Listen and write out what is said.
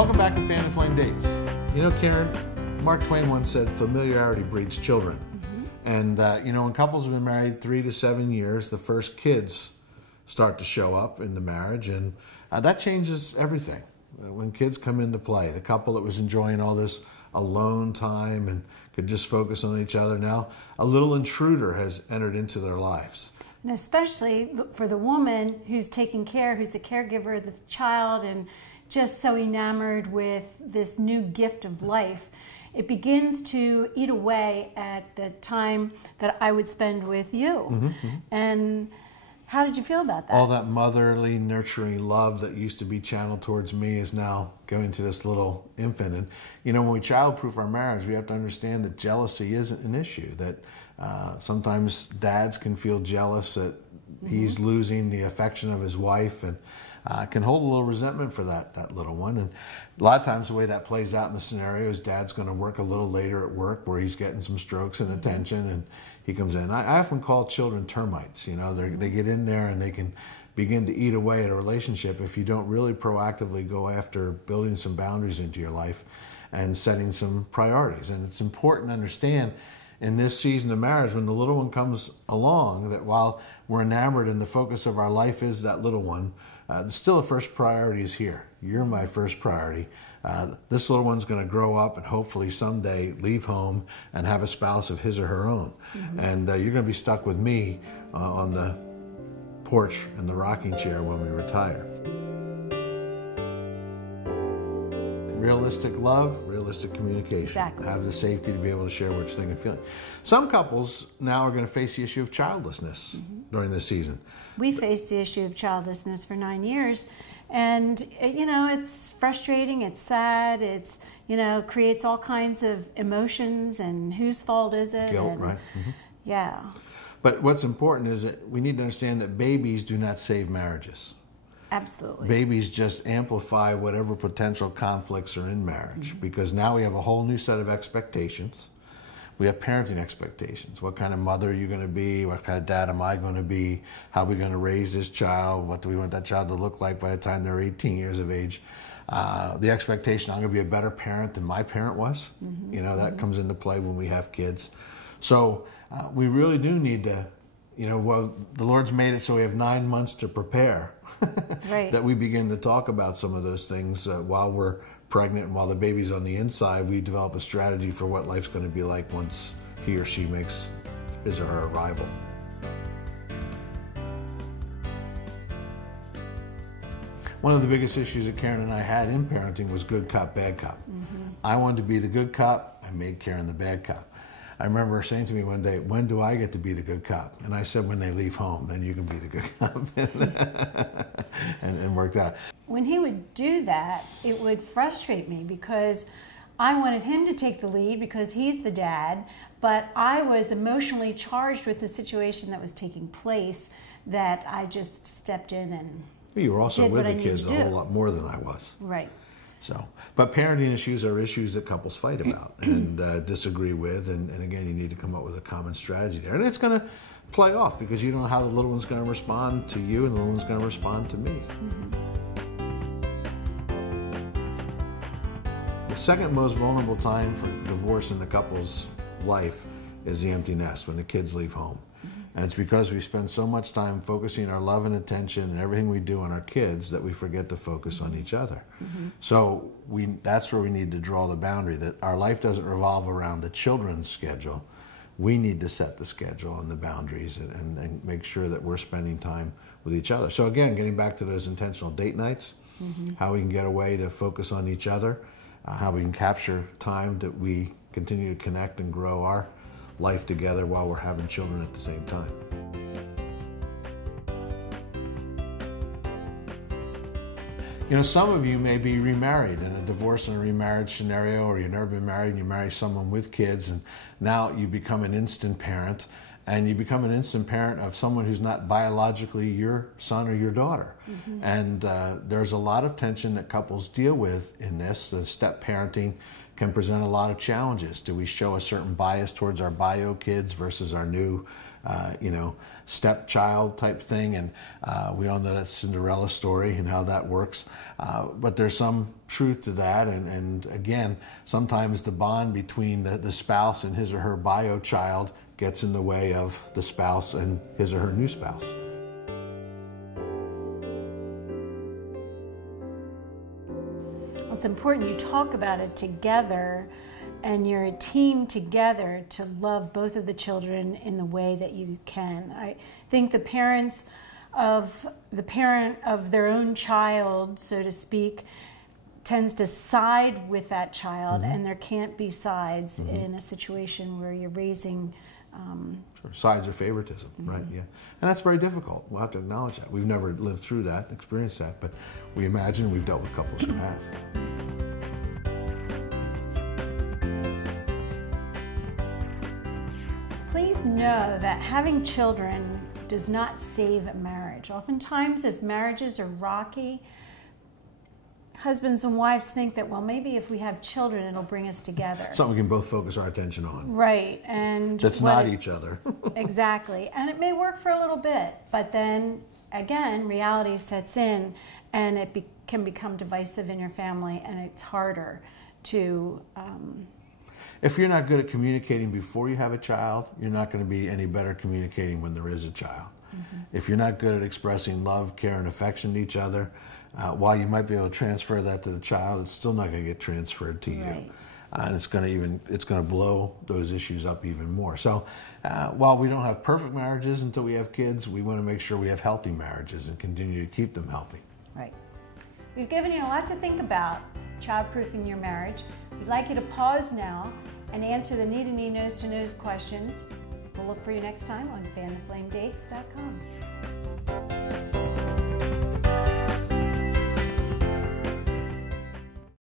Welcome back to Fan and Flame Dates. You know, Karen, Mark Twain once said, familiarity breeds children. And, you know, when couples have been married 3 to 7 years, the first kids start to show up in the marriage, and that changes everything. When kids come into play, the couple that was enjoying all this alone time and could just focus on each other, now a little intruder has entered into their lives. And especially for the woman who's taking care, who's the caregiver of the child and just so enamored with this new gift of life, it begins to eat away at the time that I would spend with you. And how did you feel about that? All that motherly, nurturing love that used to be channeled towards me is now going to this little infant. And, you know, when we childproof our marriage, we have to understand that jealousy isn't an issue, that sometimes dads can feel jealous that he's losing the affection of his wife, and can hold a little resentment for that little one. And a lot of times the way that plays out in the scenario is dad's going to work a little later at work where he's getting some strokes and attention, and he comes in. I often call children termites. You know, they get in there and they can begin to eat away at a relationship if you don't really proactively go after building some boundaries into your life and setting some priorities. And it's important to understand in this season of marriage, when the little one comes along, that while we're enamored and the focus of our life is that little one, still the first priority is here. You're my first priority. This little one's going to grow up and hopefully someday leave home and have a spouse of his or her own. And you're going to be stuck with me on the porch in the rocking chair when we retire. Realistic love, realistic communication. Exactly. Have the safety to be able to share what you're thinking and feeling. Some couples now are going to face the issue of childlessness during this season. We faced the issue of childlessness for 9 years, and you know, it's frustrating, it's sad, it's, you know, creates all kinds of emotions, and whose fault is it? Guilt, and, right? Yeah. But what's important is that we need to understand that babies do not save marriages. Absolutely. Babies just amplify whatever potential conflicts are in marriage, because now we have a whole new set of expectations. We have parenting expectations. What kind of mother are you going to be? What kind of dad am I going to be? How are we going to raise this child? What do we want that child to look like by the time they're 18 years of age? The expectation I'm going to be a better parent than my parent was. You know, that comes into play when we have kids. So we really do need to, you know, well, the Lord's made it so we have 9 months to prepare. Right. That we begin to talk about some of those things while we're pregnant and while the baby's on the inside. We develop a strategy for what life's going to be like once he or she makes his or her arrival. One of the biggest issues that Karen and I had in parenting was good cop, bad cop. I wanted to be the good cop. I made Karen the bad cop. I remember her saying to me one day, when do I get to be the good cop? And I said, when they leave home, then you can be the good cop. and worked out. When he would do that, it would frustrate me because I wanted him to take the lead because he's the dad, but I was emotionally charged with the situation that was taking place that I just stepped in and you were also did with what I the needed kids to a do. whole lot more than I was. Right. So, but parenting issues are issues that couples fight about and disagree with, and again, you need to come up with a common strategy there. And it's going to play off because you don't know how the little one's going to respond to you and the little one's going to respond to me. The second most vulnerable time for divorce in a couple's life is the empty nest, when the kids leave home. And it's because we spend so much time focusing our love and attention and everything we do on our kids that we forget to focus on each other. So that's where we need to draw the boundary, that our life doesn't revolve around the children's schedule. We need to set the schedule and the boundaries and make sure that we're spending time with each other. So again, getting back to those intentional date nights, how we can get away to focus on each other, how we can capture time that we continue to connect and grow our life together while we're having children at the same time. You know, some of you may be remarried in a divorce and a remarriage scenario, or you've never been married and you marry someone with kids, and now you become an instant parent, and you become an instant parent of someone who's not biologically your son or your daughter. And there's a lot of tension that couples deal with in this. The step parenting can present a lot of challenges. Do we show a certain bias towards our bio kids versus our new stepchild type thing? And we all know that Cinderella story and how that works. But there's some truth to that. And again, sometimes the bond between the spouse and his or her bio child gets in the way of the spouse and his or her new spouse. It's important you talk about it together, and you're a team together to love both of the children in the way that you can. I think the parent of their own child, so to speak, tends to side with that child, and there can't be sides in a situation where you're raising Sure. Sides or favoritism, right? Yeah, and that's very difficult. We'll have to acknowledge that. We've never lived through that, experienced that, but we imagine we've dealt with couples who have. Please know that having children does not save a marriage. Oftentimes, if marriages are rocky, husbands and wives think that, well, maybe if we have children, it'll bring us together. Something we can both focus our attention on. Right. And that's not each other. Exactly. And it may work for a little bit, but then, again, reality sets in, and it can become divisive in your family, and it's harder to... If you're not good at communicating before you have a child, you're not going to be any better communicating when there is a child. If you're not good at expressing love, care, and affection to each other, while you might be able to transfer that to the child, it's still not going to get transferred to you. Right. And it's going to blow those issues up even more. So while we don't have perfect marriages until we have kids, we want to make sure we have healthy marriages and continue to keep them healthy. Right. We've given you a lot to think about, childproofing your marriage. We'd like you to pause now and answer the knee-to-knee, nose-to-nose questions. We'll look for you next time on fantheflamedates.com.